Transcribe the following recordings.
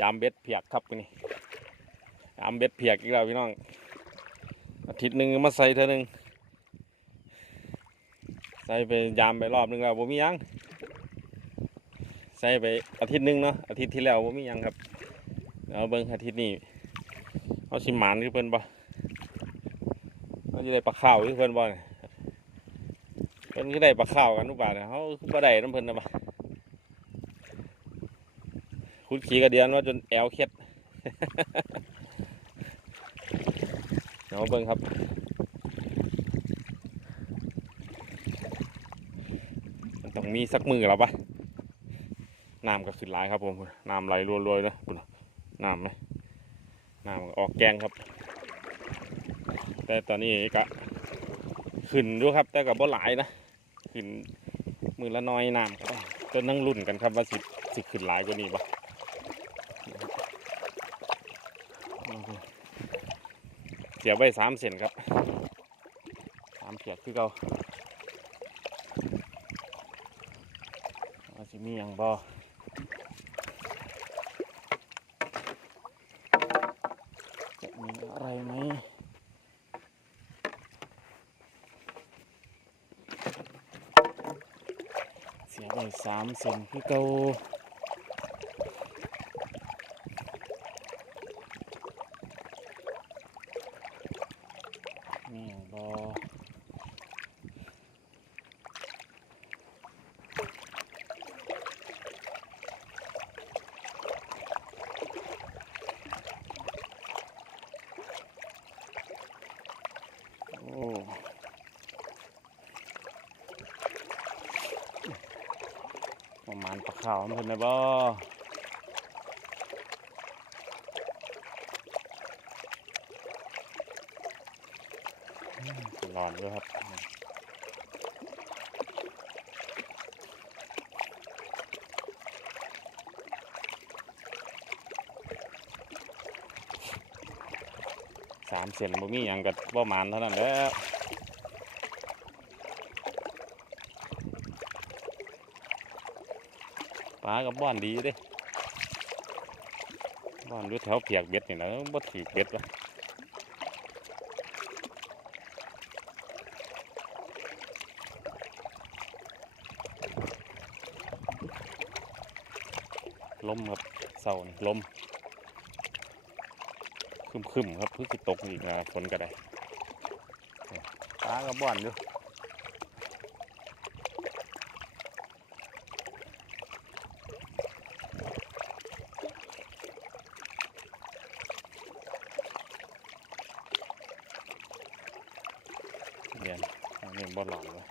ยามเบ็ดเพียกครับนี่ยามเบ็ดเพียกอีกแล้วพี่น้องอาทิตย์หนึ่งมาใส่เท่านึงใส่ไปยามไปรอบนึงแล้วบ่มียังใส่ไปอาทิตย์หนึ่งเนาะอาทิตย์ที่แล้วบ่มียังครับเอาเบิ่งอาทิตย์นี้เอาสิมหมานคือเพิ่นบ่เอาจะได้ปลาข้าวคือเพิ่นบ่เพิ่นคือได้ปลาข้าวกันทุกบาทเนี่ยเขาคือบ่ได้น้ำเพิ่นนะบ่ คุณขี่กระเดียนว่าจนแอวเคล็ดเอาเบิ่งครับมันต้องมีสักมือแล้วปะน้ำก็ขึ้นหลายครับผมน้ำไหลรัวๆเลยปุ่นน่ะน้ำไหมน้ำออกแกงครับ แต่ตอนนี้ก็ขึ้นด้วยครับ แต่กับบ่หลายนะขึ้นมือละน้อยน้ำครับจนนั่งรุ่นกันครับว่าสิสิขึ้นหลายกว่านี้ปะ เสียบไว้สามเซนครับสามเสียบคือเก่าว่าสิมีอย่างบอจะมีอะไรไหมเสียบไว้สามเซนคือเก่ามีอย่างบอโอ้ ประมาณปลาขาวมันเพิ่นนะบ่อืมร้อนด้วยครับสามเซนบ่มีหยังกับบ่หมานเท่านั้นแหล้ว ลากับบ้อนดีเด้บ้อนอยู่แถวเพียกเบ็ดนี่นะบ่ถือเบ็ดวะลมครับเศร้านี่ลมคึมคึมๆครับเพิ่งจะตกอีกนะฝนก็ได้ปลาก็บ่อนอยู่เย็น อันนี้บ่หลอนเลย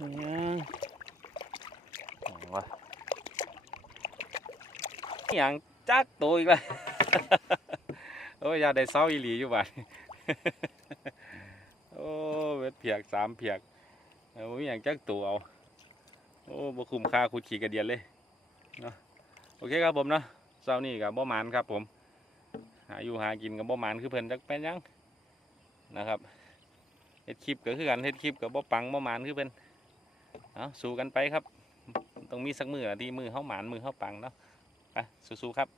ยังยังวะอิหยังจักตัวอีกแล้วโอ้ยยาได้เศร้าอีหลีอยู่บ้านโอ้เวทเพียกสามเพียกเออมีอย่างจักตัวเอาโอ้บ่คุ้มค่าขุดขี่กระเดียนเลยเนาะโอเคครับผมเนาะเช้านี้กับบ่หมานครับผม หาอยู่หากินกับบ่หมานคือเพิ่นจักเป็นยังนะครับเฮ็ดคลิปก็คือกันเฮ็ดคลิปกับบ่ปังบ่หมานคือเพิ่น เอาสู้กันไปครับ ต้องมีสักมือที่มือเฮาหมานมือเฮาปังเนาะไปสู้ๆครับ